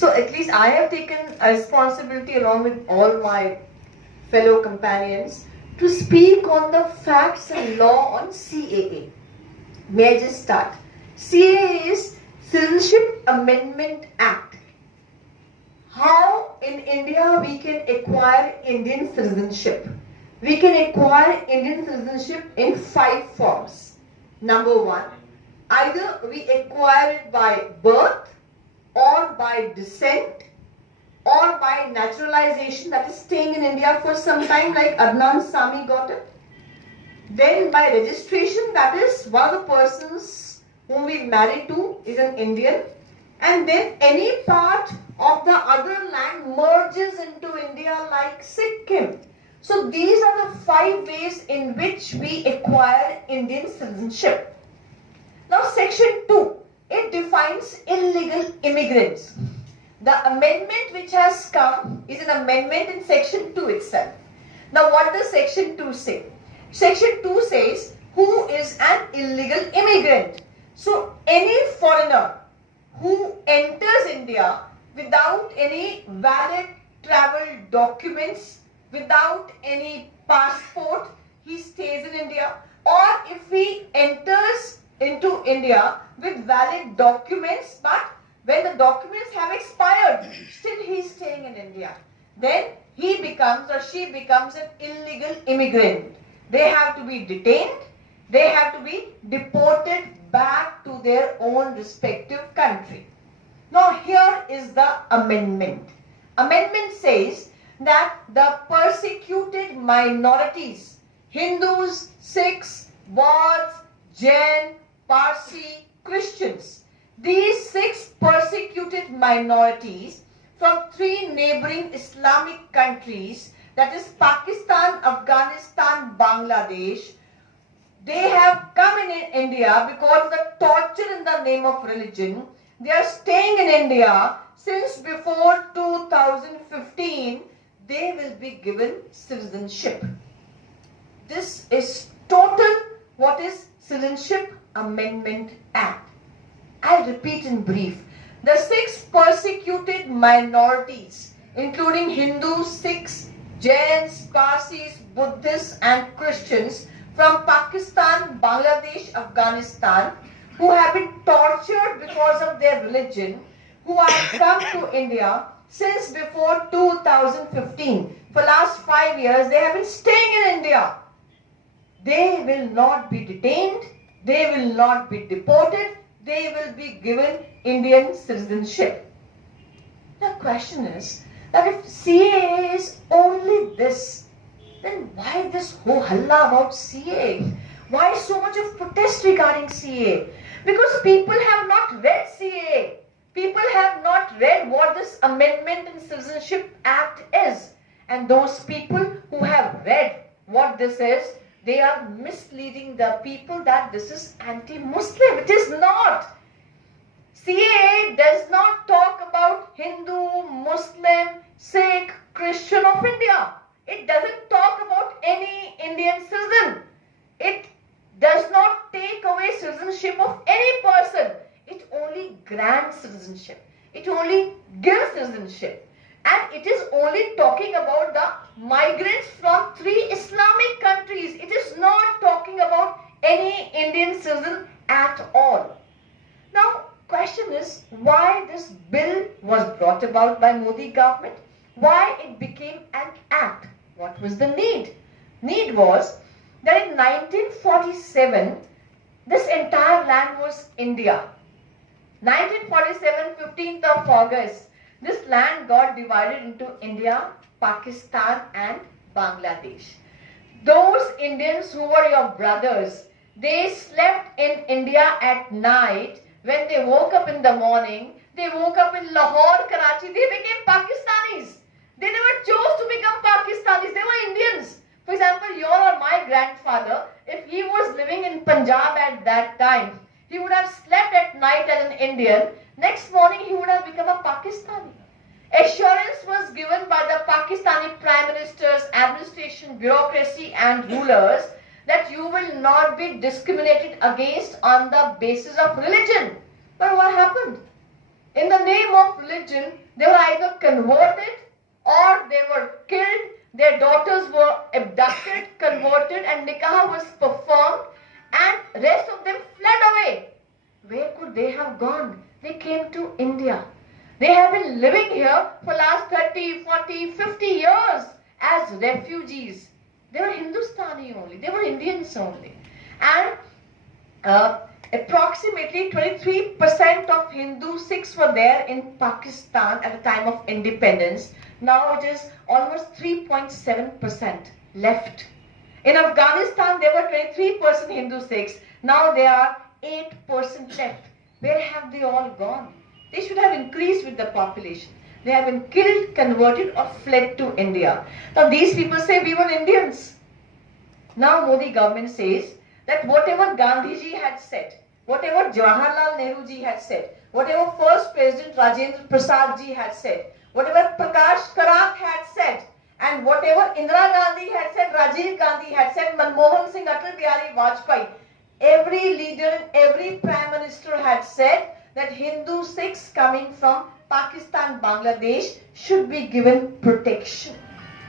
So at least I have taken a responsibility along with all my fellow companions to speak on the facts and law on CAA. May I just start? CAA is Citizenship Amendment Act. How in India we can acquire Indian citizenship? We can acquire Indian citizenship in 5 forms. Number 1, either we acquire it by birth or by descent or by naturalization, that is staying in India for some time, like Adnan Sami got it. Then by registration, that is one of the persons whom we married to is an Indian, and then any part of the other land merges into India like Sikkim. So these are the 5 ways in which we acquire Indian citizenship. Now section 2, it defines illegal immigrants. The amendment which has come is an amendment in section 2 itself. Now what does section 2 say? Section 2 says who is an illegal immigrant. So any foreigner who enters India without any valid travel documents, without any passport, he stays in India. Or if he enters into India with valid documents, but when the documents have expired, still he is staying in India, then he becomes or she becomes an illegal immigrant. They have to be detained, they have to be deported back to their own respective country. Now here is the amendment. Amendment says that the persecuted minorities, Hindus, Sikhs, Bauds, Jain, Parsi, Christians, these 6 persecuted minorities from 3 neighboring Islamic countries, that is Pakistan, Afghanistan, Bangladesh, they have come in India because of the torture in the name of religion. They are staying in India since before 2015. They will be given citizenship. This is total what is Citizenship Amendment Act. I'll repeat in brief. The 6 persecuted minorities, including Hindus, Sikhs, Jains, Parsis, Buddhists and Christians from Pakistan, Bangladesh, Afghanistan, who have been tortured because of their religion, who have come to India since before 2015. For last 5 years, they have been staying in India. They will not be detained, they will not be deported, they will be given Indian citizenship. The question is that if CAA is only this, then why this ho-halla about CAA? Why so much of protest regarding CAA? Because people have not read CAA. People have not read what this Amendment in Citizenship Act is. And those people who have read what this is, they are misleading the people that this is anti-Muslim. It is not. CAA does not talk about Hindu, Muslim, Sikh, Christian of India. It doesn't talk about any Indian citizen. It does not take away citizenship of any person. It only grants citizenship. It only gives citizenship. And it is only talking about the migrants from 3 Islamic countries. It is not talking about any Indian citizen at all. Now, question is why this bill was brought about by Modi government? Why it became an act? What was the need? Need was that in 1947, this entire land was India. 1947, 15th of August, this land got divided into India, Pakistan and Bangladesh. Those Indians who were your brothers, they slept in India at night. When they woke up in the morning, they woke up in Lahore, Karachi, they became Pakistanis. They never chose to become Pakistanis, they were Indians. For example, your or my grandfather, if he was living in Punjab at that time, he would have slept at night as an Indian. Next morning, he would have become a Pakistani. Assurance was given by the Pakistani Prime Minister's administration, bureaucracy and rulers that you will not be discriminated against on the basis of religion. But what happened? In the name of religion, they were either converted or they were killed. Their daughters were abducted, converted, and nikah was performed, and rest of them fled away. Where could they have gone? They came to India. They have been living here for last 30, 40, 50 years as refugees. They were Hindustani only. They were Indians only. And approximately 23% of Hindu Sikhs were there in Pakistan at the time of independence. Now it is almost 3.7% left. In Afghanistan, there were 23% Hindu Sikhs. Now there are 8% left. Where have they all gone? They should have increased with the population. They have been killed, converted, or fled to India. Now these people say we were Indians. Now Modi government says that whatever Gandhiji had said, whatever Jawaharlal Nehru ji had said, whatever first President Rajendra Prasad ji had said, whatever Prakash Karat had said, and whatever Indira Gandhi had said, Rajiv Gandhi had said, Manmohan Singh, Atal Bihari Vajpayee, every leader and every Prime Minister had said that Hindu Sikhs coming from Pakistan, Bangladesh should be given protection.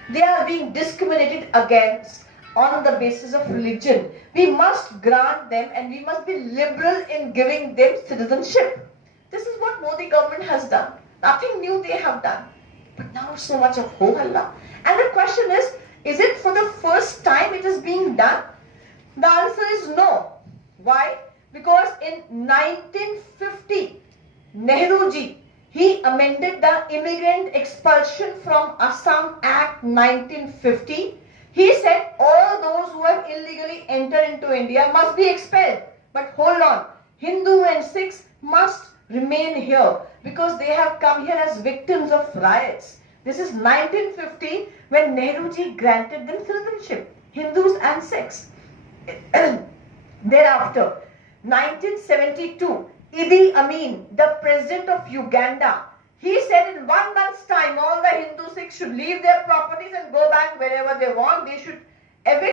They are being discriminated against on the basis of religion. We must grant them and we must be liberal in giving them citizenship. This is what Modi government has done. Nothing new they have done. But now so much of ho halla. And the question is it for the first time it is being done? The answer is no. Why? Because in 1950, Nehruji, he amended the Immigrant Expulsion from Assam Act 1950. He said all those who have illegally entered into India must be expelled. But hold on, Hindu and Sikhs must remain here because they have come here as victims of riots. This is 1950 when Nehruji granted them citizenship, Hindus and Sikhs. Thereafter, 1972, Idi Amin, the president of Uganda, he said in 1 month's time all the Hindu Sikhs should leave their properties and go back wherever they want. They should evict